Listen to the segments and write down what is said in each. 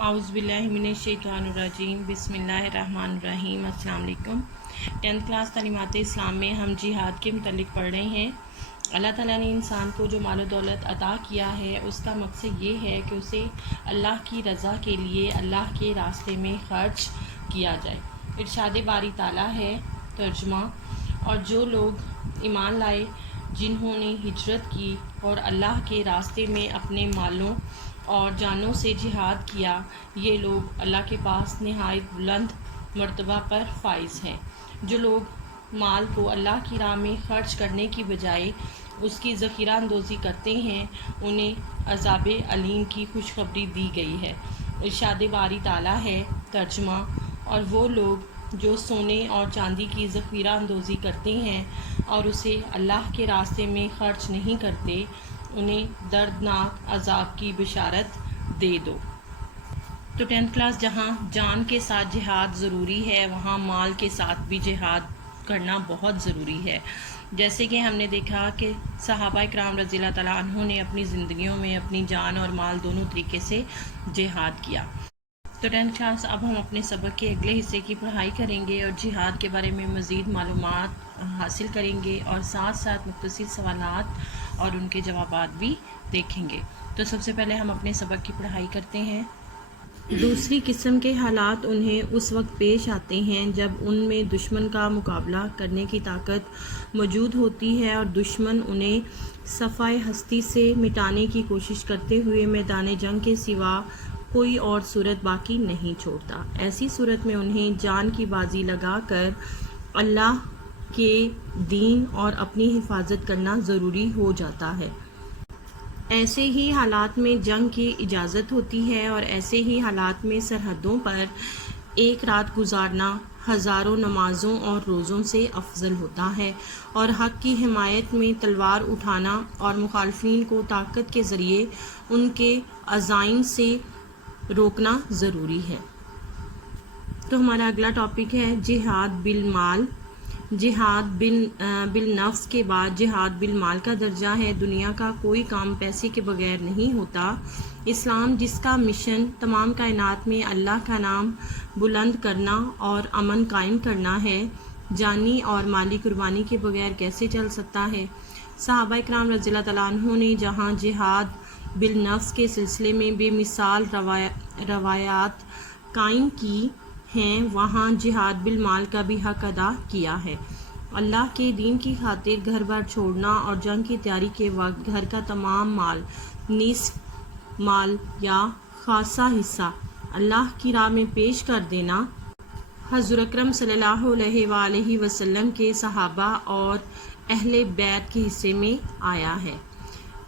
आउज़ बिल्लाहि मिनश्शैतानिर्रजीम बिस्मिल्लाहिर्रहमानिर्रहीम। अस्सलाम वालेकुम। 10th क्लास तालीमात इस्लाम में हम जिहाद के मुतल्लिक़ पढ़ रहे हैं। अल्लाह ताला ने इंसान को जो माल दौलत अता किया है उसका मकसद ये है कि उसे अल्लाह की रज़ा के लिए अल्लाह के रास्ते में ख़र्च किया जाए। इरशाद बारी ताला है तर्जुमा, और जो लोग ईमान लाए, जिन्होंने हिजरत की और अल्लाह के रास्ते में अपने मालों और जानों से जिहाद किया, ये लोग अल्लाह के पास नहायत बुलंद मर्तबा पर फाइज हैं। जो लोग माल को अल्लाह की राह में ख़र्च करने की बजाय उसकी ज़ख़ीरा अंदोज़ी करते हैं, उन्हें अज़ाब अलीम की खुशखबरी दी गई है। इरशाद बारी ताला है तर्जुमा, और वो लोग जो सोने और चांदी की ज़ख़ीरा अंदोज़ी करते हैं और उसे अल्लाह के रास्ते में ख़र्च नहीं करते, उन्हें दर्दनाक अज़ाब की बिशारत दे दो। तो 10th क्लास जहाँ जान के साथ जिहाद ज़रूरी है, वहाँ माल के साथ भी जिहाद करना बहुत ज़रूरी है। जैसे कि हमने देखा कि सहाबा इकराम रज़ियल्लाहु तआला अन्हुम ने अपनी ज़िंदगियों में अपनी जान और माल दोनों तरीके से जिहाद किया। तो 10th क्लास अब हम अपने सबक के अगले हिस्से की पढ़ाई करेंगे और जिहाद के बारे में मज़ीद मालूमात हासिल करेंगे और साथ साथ मुख्तसर सवालात और उनके जवाबात भी देखेंगे। तो सबसे पहले हम अपने सबक की पढ़ाई करते हैं। दूसरी किस्म के हालात उन्हें उस वक्त पेश आते हैं जब उनमें दुश्मन का मुकाबला करने की ताकत मौजूद होती है और दुश्मन उन्हें सफ़ाए हस्ती से मिटाने की कोशिश करते हुए मैदान जंग के सिवा कोई और सूरत बाकी नहीं छोड़ता। ऐसी सूरत में उन्हें जान की बाजी लगाकर अल्लाह के दीन और अपनी हिफाजत करना ज़रूरी हो जाता है। ऐसे ही हालात में जंग की इजाज़त होती है और ऐसे ही हालात में सरहदों पर एक रात गुजारना हज़ारों नमाज़ों और रोज़ों से अफजल होता है और हक़ की हिमायत में तलवार उठाना और मुखालफिन को ताकत के ज़रिए उनके अज़ाइम से रोकना ज़रूरी है। तो हमारा अगला टॉपिक है जिहाद बिल माल। जिहाद बिल नफ्स के बाद जिहाद बिल माल का दर्जा है। दुनिया का कोई काम पैसे के बगैर नहीं होता। इस्लाम, जिसका मिशन तमाम कायनात में अल्लाह का नाम बुलंद करना और अमन कायम करना है, जानी और माली कुर्बानी के बगैर कैसे चल सकता है। सहाबा इकराम रज़ियल्लाहु तआला अन्हुम ने जहाँ जिहाद बिल नफ्स के सिलसिले में बेमिसाल रवायात कायम की हैं, वहाँ जिहाद बिल माल का भी हक़ अदा किया है। अल्लाह के दीन की खातिर घर बार छोड़ना और जंग की तैयारी के वक्त घर का तमाम माल, निस्फ माल या खासा हिस्सा अल्लाह की राह में पेश कर देना हज़रत अकरम सल्लल्लाहु अलैहि वसल्लम के सहाबा और अहले बैत के हिस्से में आया है।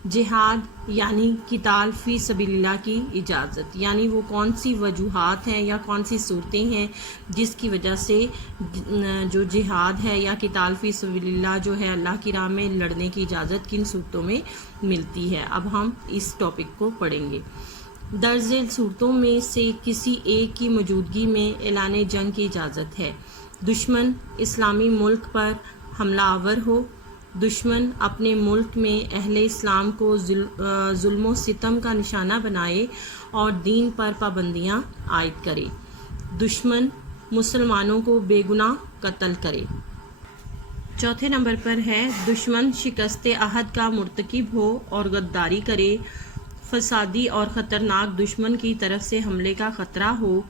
जिहाद यानी किताल फ़ी सबीलिल्लाह की इजाज़त, यानी वो कौन सी वजूहात हैं या कौन सी सूरतें हैं जिसकी वजह से जो जिहाद है या किताल फ़ी सबीलिल्लाह जो है अल्लाह की राह में लड़ने की इजाज़त किन सूरतों में मिलती है। अब हम इस टॉपिक को पढ़ेंगे। दर्ज सूरतों में से किसी एक की मौजूदगी में ऐलान जंग की इजाज़त है। दुश्मन इस्लामी मुल्क पर हमलावर हो, दुश्मन अपने मुल्क में अहले इस्लाम को जुल्म सितम का निशाना बनाए और दीन पर पाबंदियां आयद करे, दुश्मन मुसलमानों को बेगुनाह कत्ल करे। चौथे नंबर पर है दुश्मन शिकस्त अहद का मुर्तकिब हो और गद्दारी करे, फसादी और ख़तरनाक दुश्मन की तरफ से हमले का ख़तरा हो।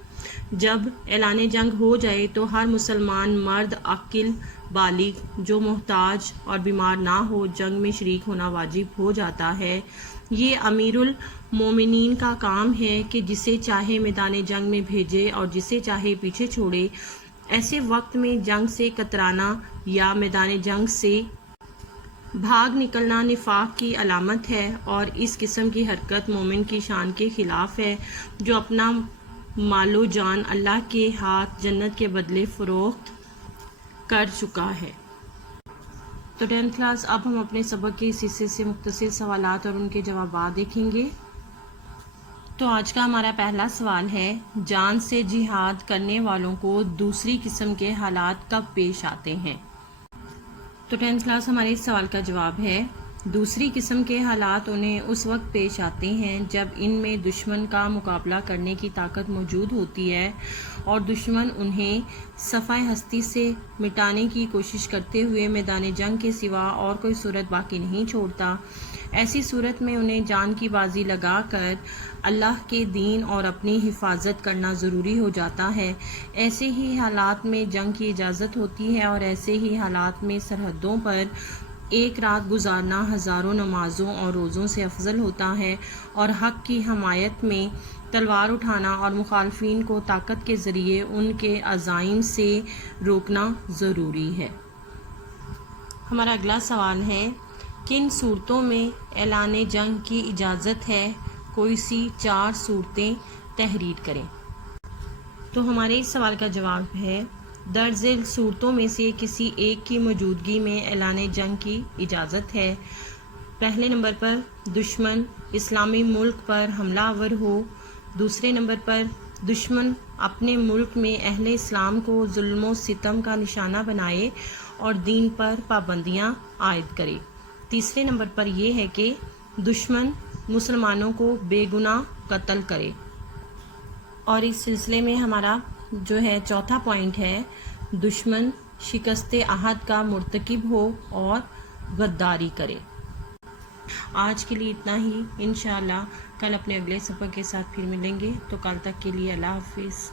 जब ऐलान जंग हो जाए तो हर मुसलमान मर्द अक्ल बालिग जो मोहताज और बीमार ना हो जंग में शरीक होना वाजिब हो जाता है। ये अमीरुल मोमिनीन का काम है कि जिसे चाहे मैदान जंग में भेजे और जिसे चाहे पीछे छोड़े। ऐसे वक्त में जंग से कतराना या मैदान जंग से भाग निकलना निफाक की अलामत है और इस किस्म की हरकत मोमिन की शान के ख़िलाफ़ है, जो अपना मालो जान अल्लाह के हाथ जन्नत के बदले फ़रोख्त कर चुका है। तो 10th क्लास अब हम अपने सबक के इस हिस्से से मुख्तसर सवालात और उनके जवाबात देखेंगे। तो आज का हमारा पहला सवाल है, जान से जिहाद करने वालों को दूसरी किस्म के हालात कब पेश आते हैं। तो 10th क्लास हमारे इस सवाल का जवाब है, دوسری قسم کے حالات انہیں اس وقت پیش آتے ہیں جب ان میں دشمن کا مقابلہ کرنے کی طاقت موجود ہوتی ہے اور دشمن انہیں صفحہ ہستی سے مٹانے کی کوشش کرتے ہوئے میدان جنگ کے سوا اور کوئی صورت باقی نہیں چھوڑتا۔ ایسی صورت میں انہیں جان کی بازی لگا کر اللہ کے دین اور اپنی حفاظت کرنا ضروری ہو جاتا ہے۔ ایسے ہی حالات میں جنگ کی اجازت ہوتی ہے اور ایسے ہی حالات میں سرحدوں پر ایک رات گزارنا ہزاروں نمازوں اور روزوں سے افضل ہوتا ہے، اور حق کی حمایت میں تلوار اٹھانا اور مخالفین کو طاقت کے ذریعے ان کے عزائم سے روکنا ضروری ہے۔ ہمارا اگلا سوال ہے، کن صورتوں میں اعلان جنگ کی اجازت ہے؟ کوئی سی 4 صورتیں تحریر کریں۔ تو ہمارے اس سوال کا جواب ہے، درج ذیل صورتوں میں سے کسی ایک کی موجودگی میں اعلان جنگ کی اجازت ہے۔ پہلے نمبر پر دشمن اسلامی ملک پر حملہ آور ہو۔ دوسرے نمبر پر دشمن اپنے ملک میں اہل اسلام کو ظلم و ستم کا نشانہ بنائے اور دین پر پابندیاں عائد کرے۔ تیسرے نمبر پر یہ ہے کہ دشمن مسلمانوں کو بے گناہ قتل کرے۔ اور اس سلسلے میں ہمارا جو ہے چوتھا پوائنٹ ہے، دشمن شکست عہد کا مرتکب ہو اور غداری کرے۔ آج کے لیے اتنا ہی، انشاءاللہ کل اپنے اگلے سبق کے ساتھ پھر ملیں گے، تو کل تک کے لیے اللہ حافظ۔